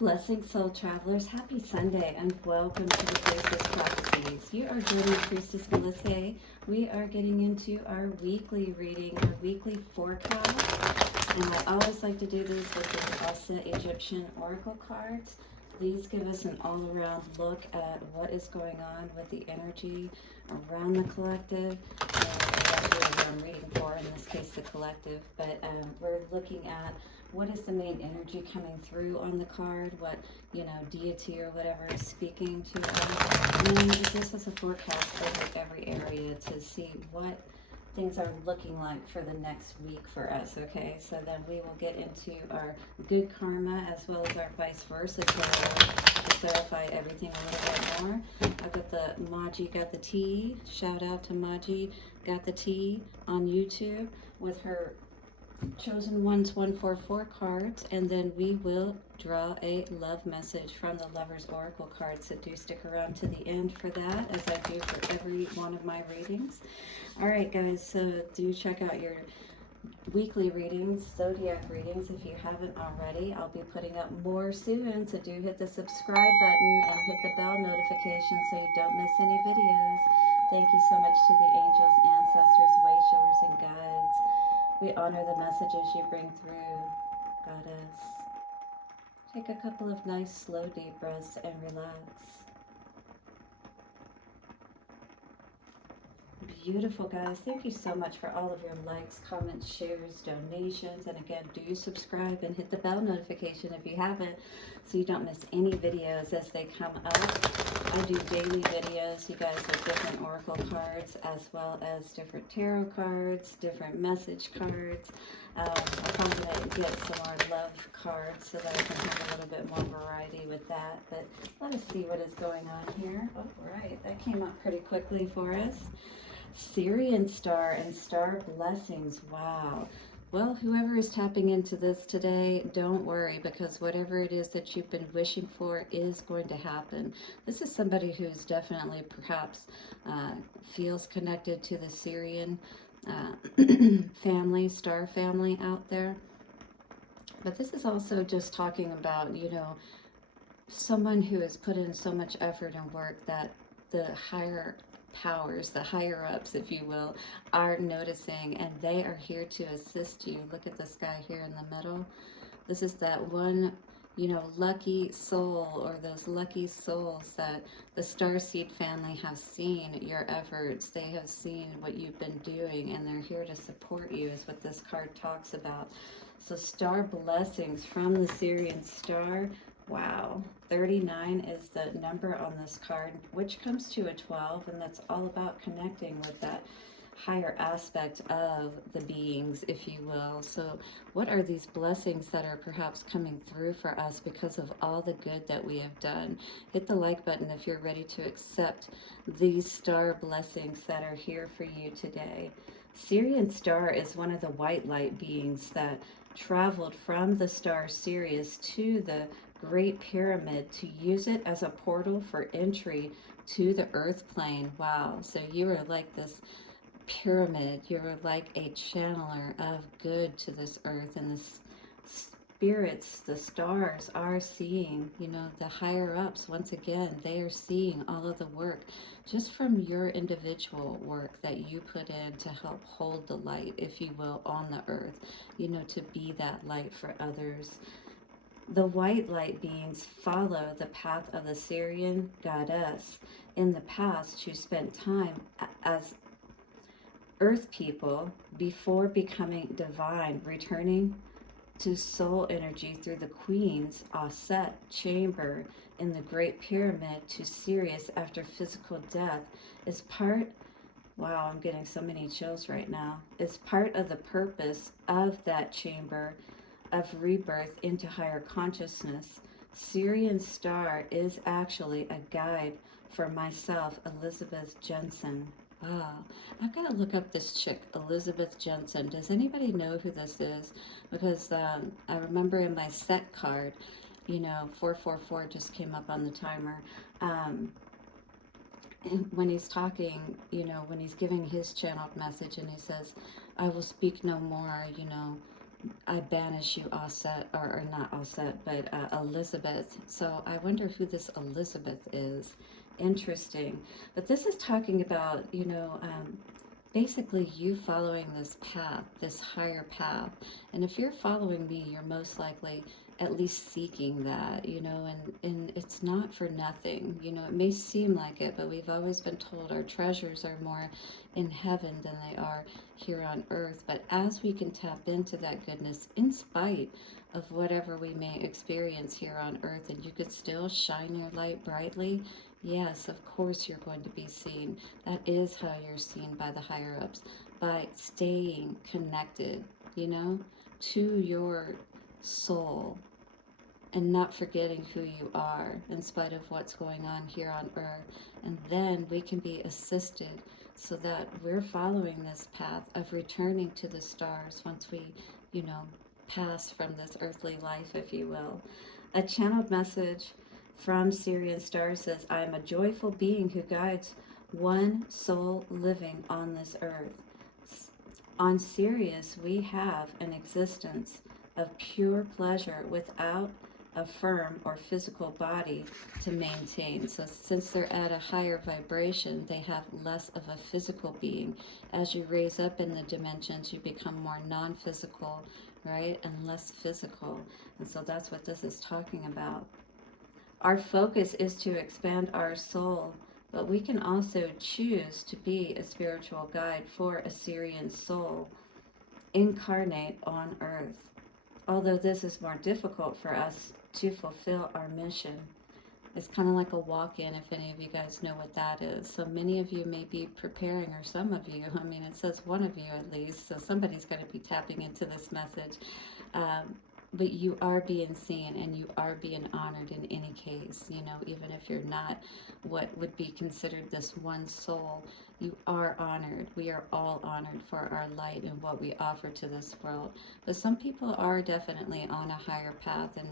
Blessings, soul travelers. Happy Sunday and welcome to the Priestess Prophecies. You are joining Priestess Melissae. We are getting into our weekly reading, our weekly forecast. And I always like to do this with the Auset Egyptian Oracle cards. These give us an all-around look at what is going on with the energy around the collective. And that's really what I'm reading for, in this case the collective. But we're looking at what is the main energy coming through on the card, what, deity or whatever is speaking to us. And then this is a forecast over every area to see what things are looking like for the next week for us, okay? So then we will get into our good karma as well as our vice versa tarot to clarify everything a little bit more. I've got the Maji Got the Tea. Shout out to Maji Got the Tea on YouTube with her Chosen Ones 144 cards, and then we will draw a love message from the Lover's Oracle cards. So do stick around to the end for that, as I do for every one of my readings. All right, guys, so do check out your weekly readings, zodiac readings, if you haven't already. I'll be putting up more soon, so do hit the subscribe button and hit the bell notification so you don't miss any videos. Thank you so much to the angels, ancestors, way showers, and guides. We honor the messages you bring through, Goddess. Take a couple of nice, slow, deep breaths and relax. Beautiful, guys. Thank you so much for all of your likes, comments, shares, donations. And again, do subscribe and hit the bell notification if you haven't, so you don't miss any videos as they come up. I do daily videos, you guys, with different oracle cards, as well as different tarot cards, different message cards. I'm going to get some more love cards so that I can have a little bit more variety with that. But let us see what is going on here. Oh, right, that came up pretty quickly for us. Sirian star and star blessings. Wow. Well, whoever is tapping into this today, don't worry, because whatever it is that you've been wishing for is going to happen. This is somebody who's definitely perhaps feels connected to the Sirian family, star family out there. But this is also just talking about, someone who has put in so much effort and work that the higher powers, the higher ups, if you will, are noticing, and they are here to assist you. Look at this guy here in the middle. This is that one, lucky soul, or those lucky souls that the Starseed family have seen your efforts. They have seen what you've been doing, and they're here to support you, is what this card talks about. So star blessings from the Sirian star. Wow, 39 is the number on this card, which comes to a 12, and that's all about connecting with that higher aspect of the beings, if you will. So what are these blessings that are perhaps coming through for us because of all the good that we have done? Hit the like button if you're ready to accept these star blessings that are here for you today. Sirian star is one of the white light beings that traveled from the star Sirius to the Great Pyramid to use it as a portal for entry to the earth plane. Wow. So you are like this pyramid. You're like a channeler of good to this earth, and the spirits, the stars, are seeing, the higher ups. Once again, they are seeing all of the work just from your individual work that you put in to help hold the light, if you will, on the earth, to be that light for others. The white light beings follow the path of the Sirian goddess in the past, who spent time as earth people before becoming divine, returning to soul energy through the Queen's Auset chamber in the Great Pyramid to Sirius after physical death is part, wow, I'm getting so many chills right now, is part of the purpose of that chamber of rebirth into higher consciousness. Sirian star is actually a guide for myself, Elizabeth Jensen. Wow, I've got to look up this chick, Elizabeth Jensen. Does anybody know who this is? Because I remember in my set card, 444 just came up on the timer. When he's talking, when he's giving his channeled message, and he says, I will speak no more, I banish you, Auset, or not Auset, but Elizabeth. So I wonder who this Elizabeth is. Interesting. But this is talking about, basically you following this path, this higher path. And if you're following me, you're most likely at least seeking that, and it's not for nothing. It may seem like it, but we've always been told our treasures are more in heaven than they are here on earth. But as we can tap into that goodness in spite of whatever we may experience here on earth, and you could still shine your light brightly, yes, of course you're going to be seen. That is how you're seen by the higher ups, by staying connected, to your soul and not forgetting who you are in spite of what's going on here on earth. And then we can be assisted so that we're following this path of returning to the stars once we, pass from this earthly life, if you will. A channeled message from Sirian Star says, I am a joyful being who guides one soul living on this earth. On Sirius, we have an existence of pure pleasure without a firm or physical body to maintain. So since they're at a higher vibration, they have less of a physical being. As you raise up in the dimensions, you become more non-physical, right? And less physical. And so that's what this is talking about. Our focus is to expand our soul, but we can also choose to be a spiritual guide for a Sirian soul, incarnate on earth. Although this is more difficult for us to fulfill our mission. It's kind of like a walk-in, if any of you guys know what that is. So many of you may be preparing, or some of you, it says one of you at least, so somebody's going to be tapping into this message. But you are being seen and you are being honored in any case, even if you're not what would be considered this one soul, you are honored. We are all honored for our light and what we offer to this world. But some people are definitely on a higher path, and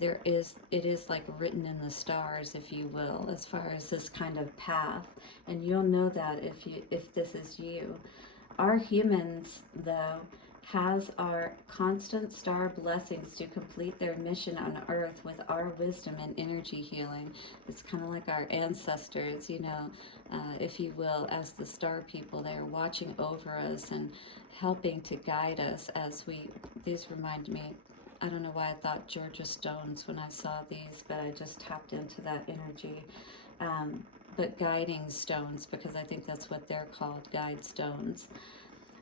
it is like written in the stars, if you will, as far as this kind of path. And you'll know that if this is you. Our humans, though, has our constant star blessings to complete their mission on earth with our wisdom and energy healing. It's kind of like our ancestors, if you will, as the star people. They are watching over us and helping to guide us these remind me, I don't know why I thought Georgia Stones when I saw these, but I just tapped into that energy. But guiding stones, because I think that's what they're called, guide stones.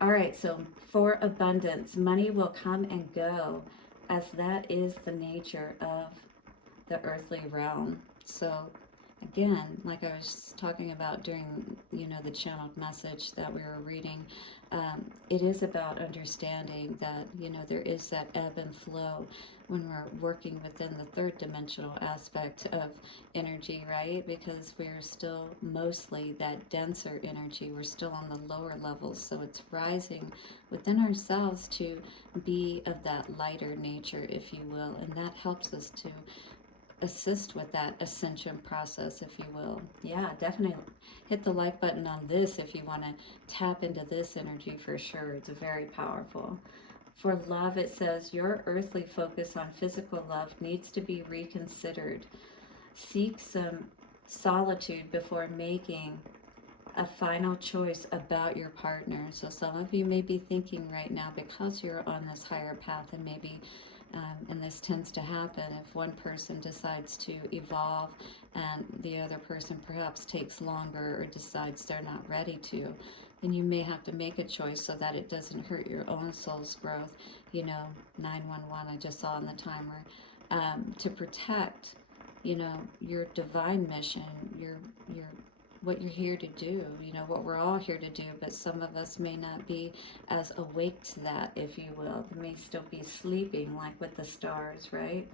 All right, so for abundance, money will come and go, as that is the nature of the earthly realm. So again, like I was talking about during, the channeled message that we were reading, it is about understanding that, there is that ebb and flow when we're working within the third dimensional aspect of energy, right? Because we're still mostly that denser energy. We're still on the lower levels. So it's rising within ourselves to be of that lighter nature, if you will. And that helps us to assist with that ascension process, if you will. Yeah, definitely hit the like button on this if you want to tap into this energy for sure. It's very powerful. For love, it says, your earthly focus on physical love needs to be reconsidered. Seek some solitude before making a final choice about your partner. So some of you may be thinking right now, because you're on this higher path, and maybe and this tends to happen if one person decides to evolve and the other person perhaps takes longer or decides they're not ready to, then you may have to make a choice so that it doesn't hurt your own soul's growth. 911 I just saw on the timer, to protect, your divine mission, your what you're here to do, what we're all here to do, but some of us may not be as awake to that, if you will. They may still be sleeping, like with the stars, right?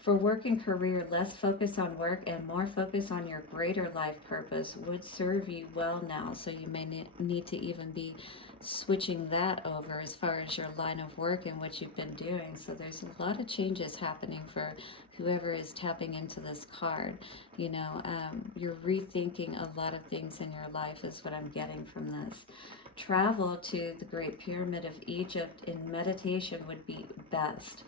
For work and career, less focus on work and more focus on your greater life purpose would serve you well now. So you may need to even be switching that over as far as your line of work and what you've been doing. So there's a lot of changes happening for whoever is tapping into this card. You're rethinking a lot of things in your life is what I'm getting from this. travel to the Great Pyramid of Egypt in meditation would be best.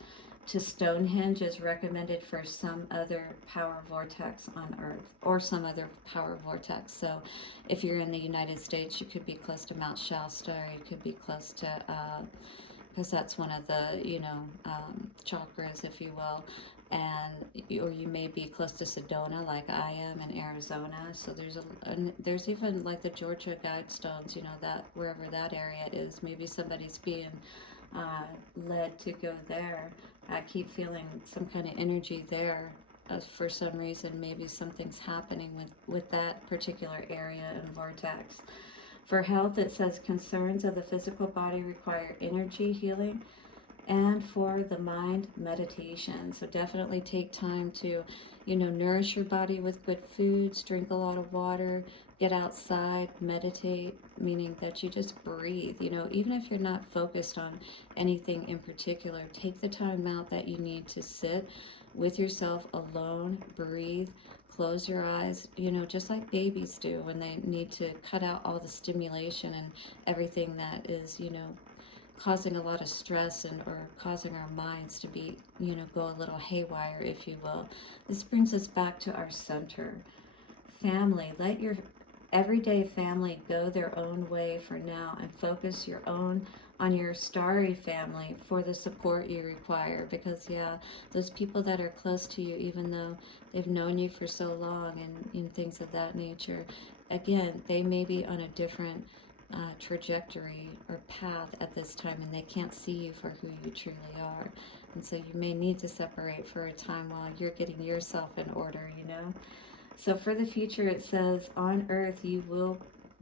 To Stonehenge is recommended for some other power vortex on Earth, or some other power vortex. So if you're in the United States, you could be close to Mount Shasta, or you could be close to, because that's one of the, chakras, if you will. And or you may be close to Sedona, like I am in Arizona. So there's even like the Georgia Guidestones, that wherever that area is, maybe somebody's being led to go there. I keep feeling some kind of energy there. For some reason, maybe something's happening with that particular area and vortex. For health, it says concerns of the physical body require energy healing, and for the mind, meditation. So definitely take time to, nourish your body with good foods, drink a lot of water, get outside, meditate, meaning that you just breathe. Even if you're not focused on anything in particular, take the time out that you need to sit with yourself alone, breathe, close your eyes, just like babies do when they need to cut out all the stimulation and everything that is, causing a lot of stress or causing our minds to be, go a little haywire, if you will. This brings us back to our center. Family, let your everyday family go their own way for now and focus on your starry family for the support you require, because those people that are close to you, even though they've known you for so long and things of that nature, again, they may be on a different trajectory or path at this time, and they can't see you for who you truly are, and so you may need to separate for a time while you're getting yourself in order. So for the future, it says on Earth you will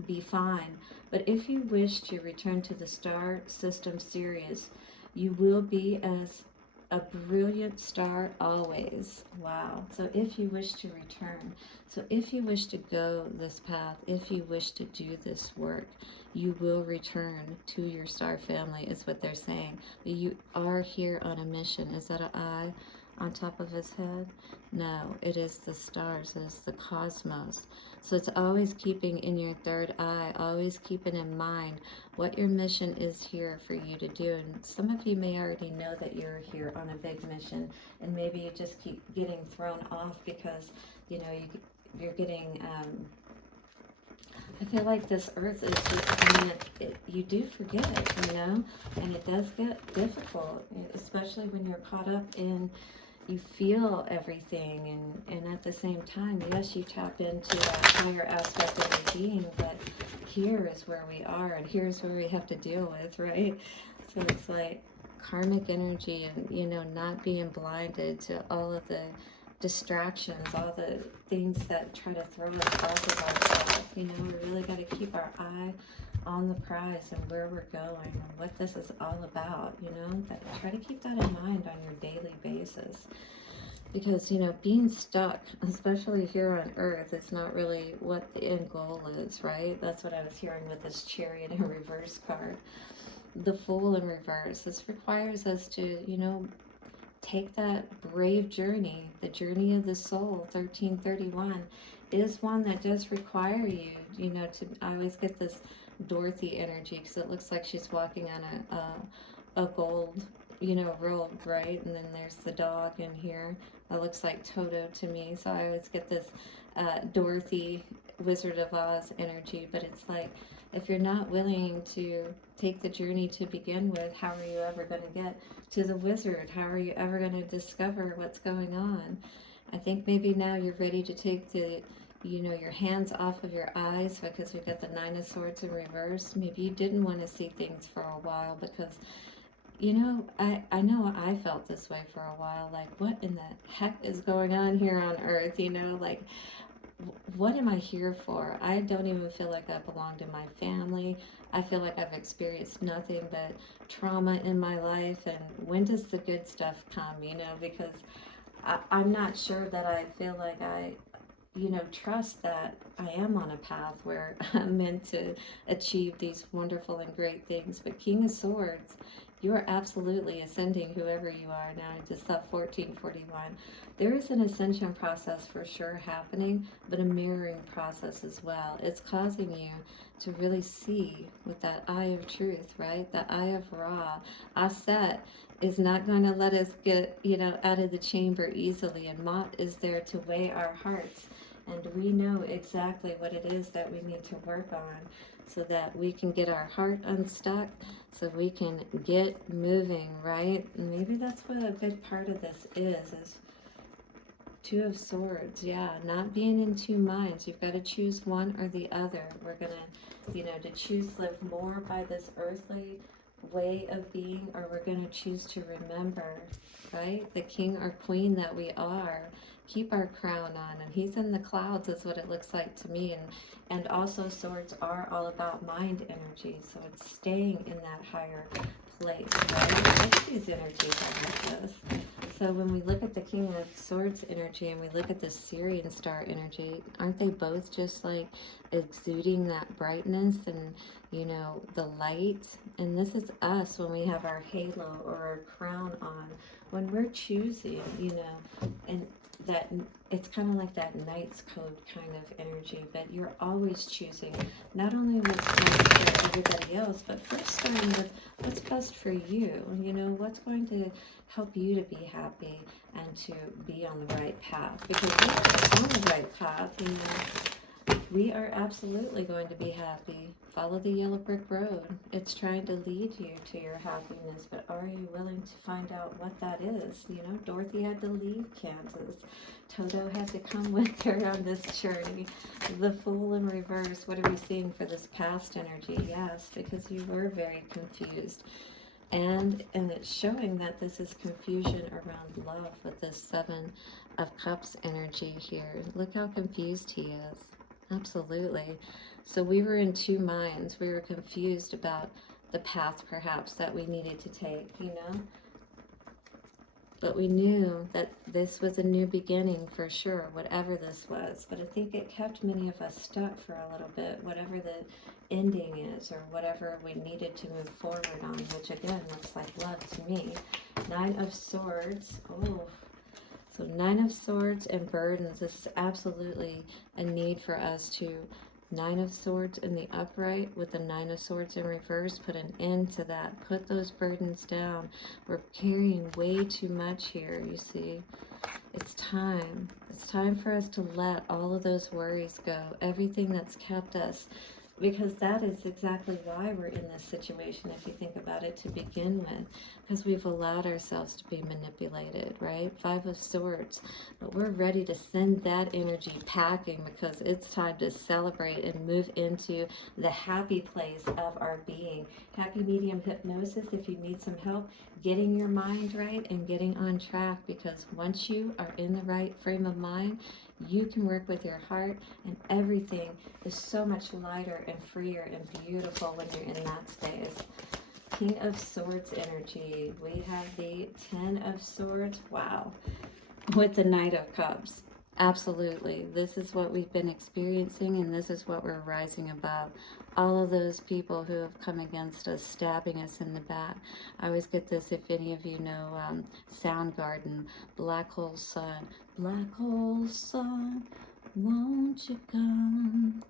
be fine, but if you wish to return to the star system Sirius, you will be as a brilliant star always. Wow. So if you wish to return, so if you wish to go this path, if you wish to do this work, you will return to your star family, is what they're saying. But you are here on a mission. Is that an eye on top of his head? No, it is the stars, it is the cosmos. So it's always keeping in your third eye, always keeping in mind what your mission is here for you to do. And some of you may already know that you're here on a big mission, and maybe you just keep getting thrown off because, you're getting, I feel like this earth is just, you do forget it, and it does get difficult, especially when you're caught up in, you feel everything, and at the same time, yes, you tap into that higher aspect of your being, but here is where we are, and here's where we have to deal with, right? So it's like karmic energy, and not being blinded to all of the distractions, all the things that try to throw us off of ourselves. We really got to keep our eye on the prize and where we're going and what this is all about, try to keep that in mind on your daily basis, because being stuck, especially here on Earth, is not really what the end goal is, right? That's what I was hearing with this Chariot in reverse card, the Fool in reverse. This requires us to take that brave journey. The journey of the soul, 1331, is one that does require you, to, I always get this Dorothy energy, because it looks like she's walking on a gold, robe, right? And then there's the dog in here. That looks like Toto to me. So I always get this Dorothy, Wizard of Oz energy. But it's like, if you're not willing to take the journey to begin with, how are you ever going to get to the wizard? How are you ever going to discover what's going on? I think maybe now you're ready to take the your hands off of your eyes, because we've got the Nine of Swords in reverse. Maybe you didn't want to see things for a while because, I know I felt this way for a while. Like, what in the heck is going on here on Earth? Like, what am I here for? I don't even feel like I belong to my family. I feel like I've experienced nothing but trauma in my life. And when does the good stuff come? Because I'm not sure that I feel like I trust that I am on a path where I'm meant to achieve these wonderful and great things. But King of Swords, You are absolutely ascending, whoever you are now, to sub 1441. There is an ascension process for sure happening, but a mirroring process as well. It's causing you to really see with that eye of truth, right? The eye of Ra. Auset is not going to let us get, out of the chamber easily, and Mott is there to weigh our hearts. And we know exactly what it is that we need to work on so that we can get our heart unstuck, so we can get moving, right? And maybe that's what a big part of this is Two of Swords. Yeah, not being in two minds. You've got to choose one or the other. We're going to, to choose live more by this earthly way of being, or we're going to choose to remember, right? The king or queen that we are. Keep our crown on, and he's in the clouds is what it looks like to me. And also swords are all about mind energy, so it's staying in that higher place, right? These energies are like this. So when we look at the King of Swords energy and we look at the Sirian star energy, aren't they both just like exuding that brightness and, the light? And this is us when we have our halo or our crown on, when we're choosing, and that it's kind of like that Knight's Code kind of energy, but you're always choosing not only what's best for everybody else, but first starting with what's best for you, what's going to help you to be happy and to be on the right path. Because we're on the right path, we are absolutely going to be happy. Follow the yellow brick road. It's trying to lead you to your happiness, but are you willing to find out what that is? Dorothy had to leave Kansas. Toto had to come with her on this journey. The Fool in reverse. What are we seeing for this past energy? Yes, because you were very confused. And it's showing that this is confusion around love with this Seven of Cups energy here. Look how confused he is. Absolutely. So we were in two minds. We were confused about the path perhaps that we needed to take, But we knew that this was a new beginning for sure, whatever this was. But I think it kept many of us stuck for a little bit, whatever the ending is or whatever we needed to move forward on, which again looks like love to me. Nine of Swords. Oh. So Nine of Swords and burdens. This is absolutely a need for us to Nine of Swords in the upright with the Nine of Swords in reverse. Put an end to that. Put those burdens down. We're carrying way too much here, you see. It's time. It's time for us to let all of those worries go. Everything that's kept us. Because that is exactly why we're in this situation, if you think about it, to begin with. Because we've allowed ourselves to be manipulated, right? Five of Swords. But we're ready to send that energy packing because it's time to celebrate and move into the happy place of our being. Happy medium hypnosis if you need some help getting your mind right and getting on track. Because once you are in the right frame of mind, you can work with your heart, and everything is so much lighter and freer and beautiful when you're in that space. King of Swords energy. We have the Ten of Swords. Wow. With the Knight of Cups. Absolutely. This is what we've been experiencing, and this is what we're rising above. All of those people who have come against us, stabbing us in the back. I always get this, if any of you know Soundgarden, Black Hole Sun. Black hole sun, won't you come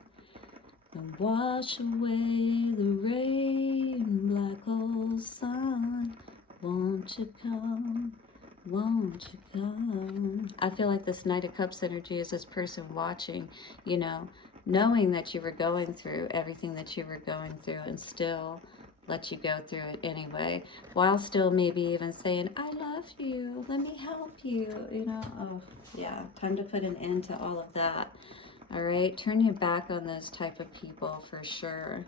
and wash away the rain? Black hole sun, won't you come? Won't you come? I feel like this Knight of Cups energy is this person watching, knowing that you were going through everything that you were going through and still let you go through it anyway, while still maybe even saying, I love you, let me help you, Oh, yeah, time to put an end to all of that. All right, turn your back on those type of people for sure.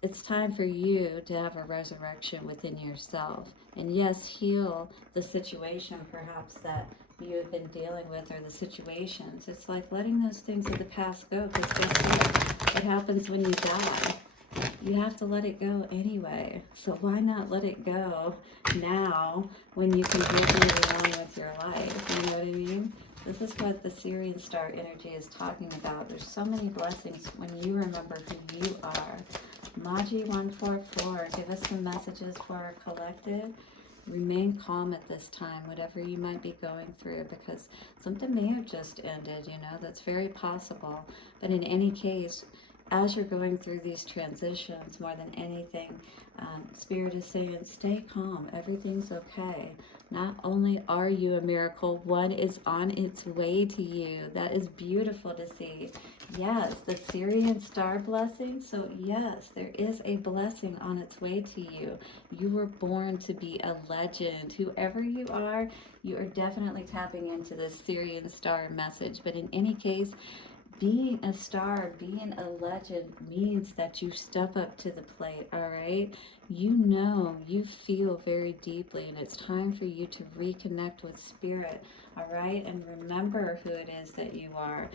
It's time for you to have a resurrection within yourself. And yes, heal the situation perhaps that you have been dealing with, or the situations. It's like letting those things of the past go, because guess what? What happens when you die? You have to let it go anyway. So why not let it go now when you can get along with your life? You know what I mean? This is what the Sirian star energy is talking about. There's so many blessings when you remember who you are. Maji144, give us some messages for our collective. Remain calm at this time, whatever you might be going through, because something may have just ended, you know, that's very possible. But in any case, as you're going through these transitions, more than anything, Spirit is saying, stay calm, everything's okay. Not only are you a miracle, one is on its way to you. That is beautiful to see. Yes, the Sirian star blessing. So yes, there is a blessing on its way to you. You were born to be a legend. Whoever you are definitely tapping into this Sirian star message. But in any case, being a star, being a legend means that you step up to the plate, all right? You know, you feel very deeply, and it's time for you to reconnect with Spirit, all right? And remember who it is that you are.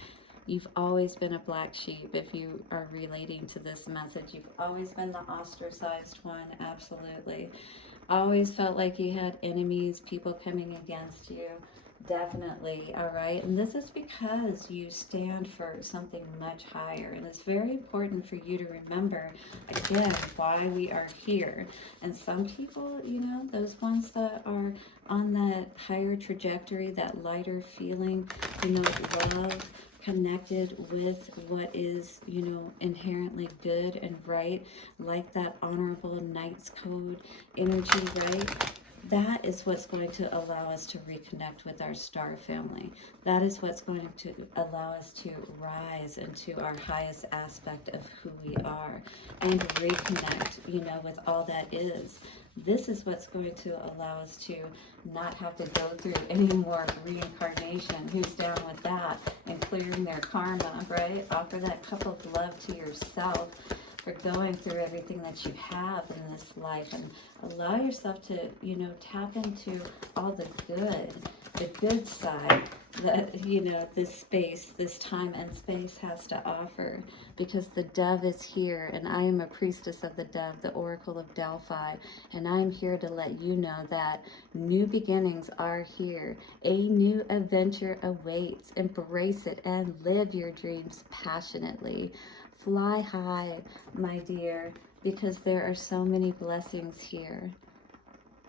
You've always been a black sheep if you are relating to this message. You've always been the ostracized one, absolutely. Always felt like you had enemies, people coming against you. Definitely, all right? And this is because you stand for something much higher. And it's very important for you to remember, again, why we are here. And some people, you know, those ones that are on that higher trajectory, that lighter feeling, you know, love, connected with what is, you know, inherently good and right, like that honorable Knight's Code energy, right? That is what's going to allow us to reconnect with our star family. That is what's going to allow us to rise into our highest aspect of who we are and reconnect, you know, with all that is. This is what's going to allow us to not have to go through any more reincarnation. Who's down with that? And clearing their karma, right? Offer that cup of love to yourself for going through everything that you have in this life, and allow yourself to, you know, tap into all the good side that, you know, this space, this time and space has to offer, because the dove is here, and I am a priestess of the dove, the Oracle of Delphi, and I'm here to let you know that new beginnings are here. A new adventure awaits. Embrace it and live your dreams passionately. Fly high, my dear, because there are so many blessings here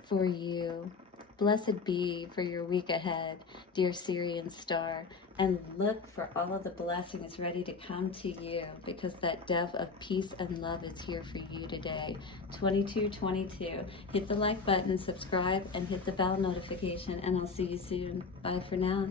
for you. Blessed be for your week ahead, dear Sirian star, and look for all of the blessings ready to come to you, because that dove of peace and love is here for you today. 2222. Hit the like button, subscribe, and hit the bell notification, and I'll see you soon. Bye for now.